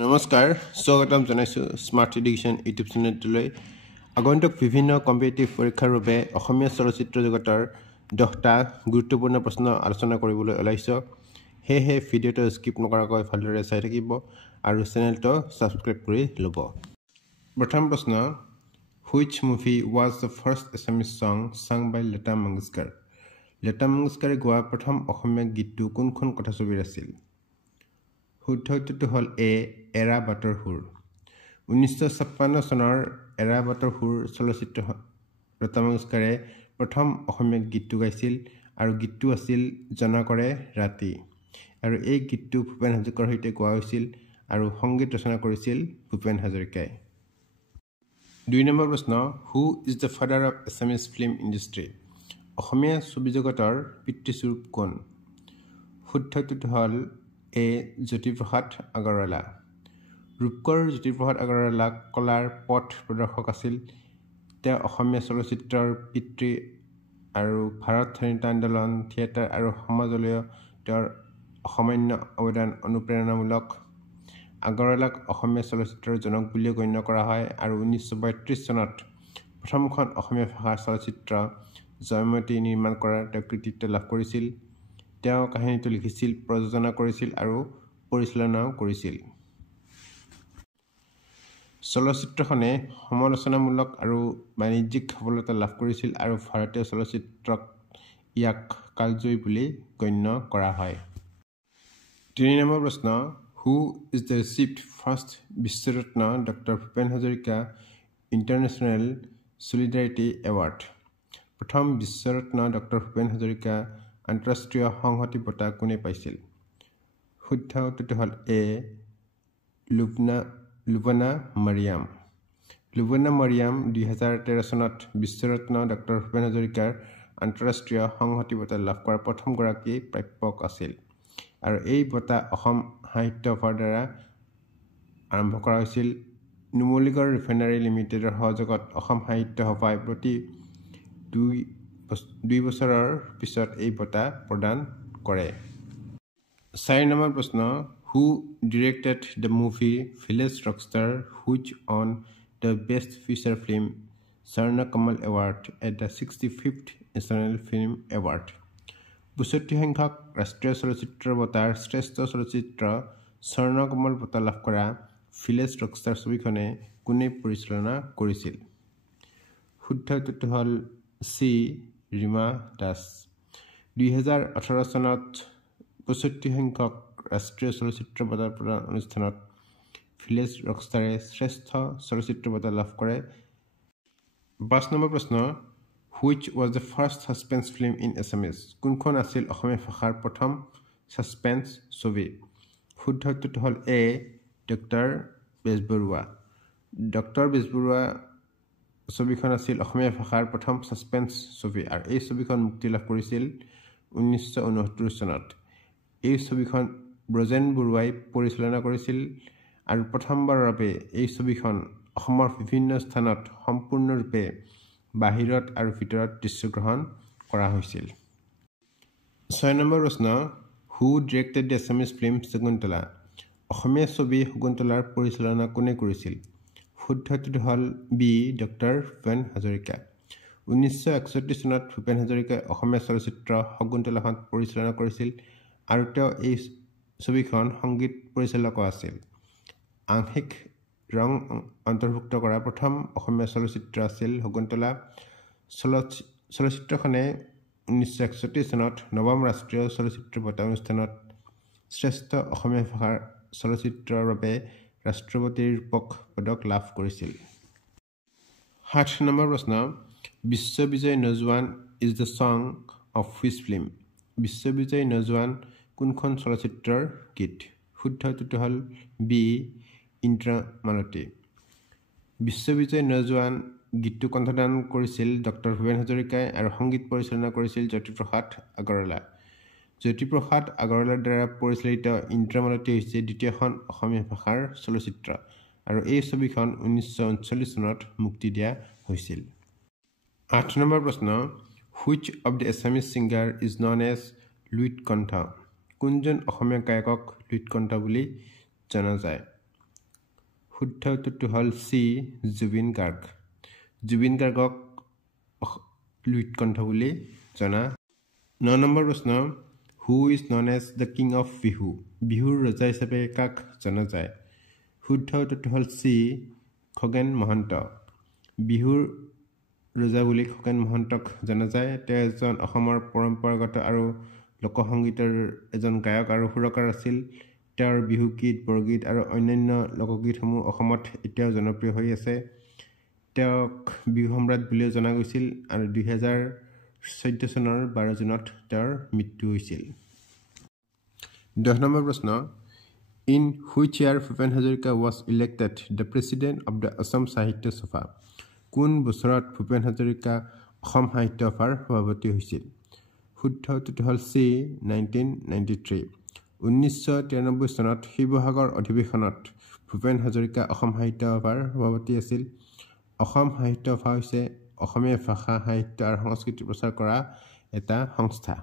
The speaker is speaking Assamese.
নমস্কাৰ স্বাগতম জনাইছো স্মাৰ্ট এডুকেশ্যন ইউটিউব চেনেলটোলৈ আগন্তুক বিভিন্ন কম্পিটিটিভ পৰীক্ষাৰ বাবে অসমীয়া চলচ্চিত্ৰ জগতৰ 10টা গুৰুত্বপূৰ্ণ প্ৰশ্ন আলোচনা কৰিবলৈ ওলাইছো হেহে ভিডিঅটো স্কিপ নকৰাকৈ ভালদৰে চাই থাকিব আৰু চেনেলটো সাবস্ক্ৰাইব কৰি ল'ব প্ৰথম প্ৰশ্ন Which movie was the first Assamese song sung by Lata Mangeshkar Lata Mangeshkare গোৱা প্ৰথম অসমীয়া গীতটো কোনখন কথাছবিৰ আছিল শুদ্ধ উত্তৰটো হ'ল এ এৰা বাটৰ হুৰ 1956 চনৰ এৰা বাটৰ হুৰ চলচ্চিত্ৰ লতা মংগেশকাৰে প্ৰথম অসমীয়া গীতটো গাইছিল আৰু গীতটো আছিল জনকৰে ৰাতি আৰু এই গীতটো ভূপেন হাজৰিকাৰ সৈতে গোৱা হৈছিল আৰু সংগীত ৰচনা কৰিছিল ভূপেন হাজৰিকাই 2 নম্বৰ প্ৰশ্ন who is the father of Assamese film industry অসমীয়া ছবি জগতৰ পিতৃস্বৰূপ কোন শুদ্ধ উত্তৰটো হ'ল এ জ্যোতিপ্ৰসাদ আগৰৱালা ৰূপকৰ জ্যোতিপ্ৰসাদ আগৰৱালা কলাৰ পথ প্ৰদৰ্শক আছিল তেওঁ অসমীয়া চলচ্চিত্ৰৰ পিতৃ আৰু ভাৰত স্বাধীনতা আন্দোলন থিয়েটাৰ আৰু সমাজলৈ তেওঁৰ অসামান্য অৱদান অনুপ্ৰেৰণামূলক আগৰৱালাক অসমীয়া চলচ্চিত্ৰৰ জনক বুলি গণ্য কৰা হয় আৰু 1932 চনত প্ৰথমখন অসমীয়া ভাষাৰ চলচ্চিত্ৰ জয়মতী নিৰ্মাণ কৰাৰ তেওঁ কৃতিত্ব লাভ কৰিছিল তেওঁ কাহিনীটো লিখিছিল প্ৰযোজনা কৰিছিল আৰু পৰিচালনাও কৰিছিল চলচ্চিত্ৰখনে সমালোচনামূলক আৰু বাণিজ্যিক সফলতা লাভ কৰিছিল আৰু ভাৰতীয় চলচ্চিত্ৰক ইয়াক কালজয়ী বুলি গণ্য কৰা হয় 3 নম্বৰ প্ৰশ্ন who is the received first Bishwaratna doctor Bhupen Hazarika international solidarity award প্ৰথম বিশ্বৰত্ন ডক্টৰ ভূপেন হাজৰিকা আন্তঃৰাষ্ট্ৰীয় সংহতি বঁটা কোনে পাইছিল শুদ্ধ উত্তৰটো হ'ল এ লুবনা মাৰিয়াম 2013 চনত বিশ্বৰত্ন ডক্টৰ ভূপেন হাজৰিকাৰ আন্তঃৰাষ্ট্ৰীয় সংহতি বঁটা লাভ কৰা প্ৰথমগৰাকী প্ৰাপক আছিল আৰু এই বঁটা অসম সাহিত্য সভাৰ দ্বাৰা আৰম্ভ কৰা হৈছিল নুমলীগড় ৰিফাইনাৰী লিমিটেডৰ সহযোগত অসম সাহিত্য সভাই প্ৰতি 2 বছৰৰ পিছত এই বঁটা প্ৰদান কৰে 4 নম্বৰ প্ৰশ্ন who directed the movie village rockstar which won the best feature film Swarna Kamal award at the 65th national film award 62 সংখ্যক ৰাষ্ট্ৰীয় চলচ্চিত্ৰ বঁটাৰ শ্ৰেষ্ঠ চলচ্চিত্ৰ স্বৰ্ণ কমল বঁটা লাভ কৰা ভিলেজ ৰকষ্টাৰ ছবিখনে কোনে পৰিচালনা কৰিছিল শুদ্ধ উত্তৰটো হ'ল চি ৰীমা দাস 2018 চনত 65 সংখ্যক ৰাষ্ট্ৰীয় চলচ্চিত্ৰ বঁটা প্ৰদান অনুষ্ঠানত ভিলেজ ৰকষ্টাৰে শ্ৰেষ্ঠ চলচ্চিত্ৰ বঁটা লাভ কৰে 5 নম্বৰ প্ৰশ্ন which was the first suspense film in Assamese কোনখন আছিল অসমীয়া ভাষাৰ প্ৰথম ছাছপেন্স ছবি শুদ্ধ উত্তৰটো হ'ল এ ডক্টৰ বেজবৰুৱা ডক্টৰ বেজবৰুৱা ছবিখন আছিল অসমীয়া ভাষাৰ প্ৰথম ছাছপেন্স ছবি আৰু এই ছবিখন মুক্তি লাভ কৰিছিল 1969 চনত এই ছবিখন ব্ৰজেন বৰুৱাই পৰিচালনা কৰিছিল আৰু প্ৰথমবাৰৰ বাবে এই ছবিখন অসমৰ বিভিন্ন স্থানত সম্পূৰ্ণৰূপে বাহিৰত আৰু ভিতৰত দৃশ্যগ্ৰহণ কৰা হৈছিল 6 নম্বৰ প্ৰশ্ন who directed the Assamese film Shakuntala অসমীয়া ছবি শকুন্তলাৰ পৰিচালনা কোনে কৰিছিল শুদ্ধ উত্তৰটো হ'ল বি ডক্টৰ ভূপেন হাজৰিকা 1961 চনত ভূপেন হাজৰিকাই অসমীয়া চলচ্চিত্ৰ শকুন্তলাখন পৰিচালনা কৰিছিল আৰু তেওঁ এই ছবিখন সংগীত পৰিচালকো আছিল আংশিক ৰং অন্তৰ্ভুক্ত কৰা প্ৰথম অসমীয়া চলচ্চিত্ৰ আছিল শকুন্তলা চলচ্চিত্ৰখনে 1961 চনত নৱম ৰাষ্ট্ৰীয় চলচ্চিত্ৰ বঁটা অনুষ্ঠানত শ্ৰেষ্ঠ অসমীয়া ভাষাৰ চলচ্চিত্ৰৰ বাবে ৰাষ্ট্ৰপতিৰ ৰূপক পদক লাভ কৰিছিল 7 নম্বৰ প্ৰশ্ন Bishwabijoy Naujawan is the song of which film Bishwabijoy Naujawan কোনখন চলচ্চিত্ৰৰ গীত শুদ্ধ উত্তৰটো হ'ল বি ইন্দ্ৰমালতী বিশ্ববিজয় নজৱান গীতটো কণ্ঠদান কৰিছিল ডক্টৰ ভূপেন হাজৰিকাই আৰু সংগীত পৰিচালনা কৰিছিল জ্যোতিপ্ৰসাদ আগৰৱালা জ্যোতিপ্ৰসাদ আগৰৱালাৰ দ্বাৰা পৰিচালিত ইন্দ্ৰমালতী হৈছে দ্বিতীয়খন অসমীয়া ভাষাৰ চলচ্চিত্ৰ আৰু এই ছবিখন 1939 চনত মুক্তি দিয়া হৈছিল 8 নম্বৰ প্ৰশ্ন which of the Assamese singer is known as Luit Kantha কোনজন অসমীয়া গায়কক লুইট কণ্ঠ বুলি জনা যায় শুদ্ধ উত্তৰটো হ'ল চি জুবিন গাৰ্গ জুবিন গাৰ্গক লুইতকণ্ঠ বুলি জনা 9 নম্বৰ প্ৰশ্ন who is known as the king of Bihu বিহুৰ ৰজা হিচাপে কাক জনা যায় শুদ্ধ উত্তৰটো হ'ল চি খগেন মহন্ত বিহুৰ ৰজা বুলি খগেন মহন্তক জনা যায় তেওঁ এজন অসমৰ পৰম্পৰাগত আৰু লোকসংগীতৰ এজন গায়ক আৰু সুৰকাৰ আছিল তেওঁৰ বিহুগীত বৰগীত আৰু অন্যান্য লোকগীতসমূহ অসমত এতিয়াও জনপ্ৰিয় হৈ আছে তেওঁক বিহু সম্ৰাট বুলিও জনা গৈছিল আৰু 2014 চনৰ 12 জুনত তেওঁৰ মৃত্যু হৈছিল 10 নম্বৰ প্ৰশ্ন in which year Bhupen Hazarika was elected the president of the Assam সাহিত্য সভা কোন বছৰত ভূপেন হাজৰিকা অসম সাহিত্য সভাৰ সভাপতি হৈছিল শুদ্ধ উত্তৰটো হ'ল চি 1993 1993 চনত শিৱসাগৰ অধিৱেশনত ভূপেন হাজৰিকা অসম সাহিত্য সভাৰ সভাপতি আছিল অসম সাহিত্য সভা হৈছে অসমীয়া ভাষা সাহিত্য আৰু সংস্কৃতি প্ৰচাৰ কৰা এটা সংস্থা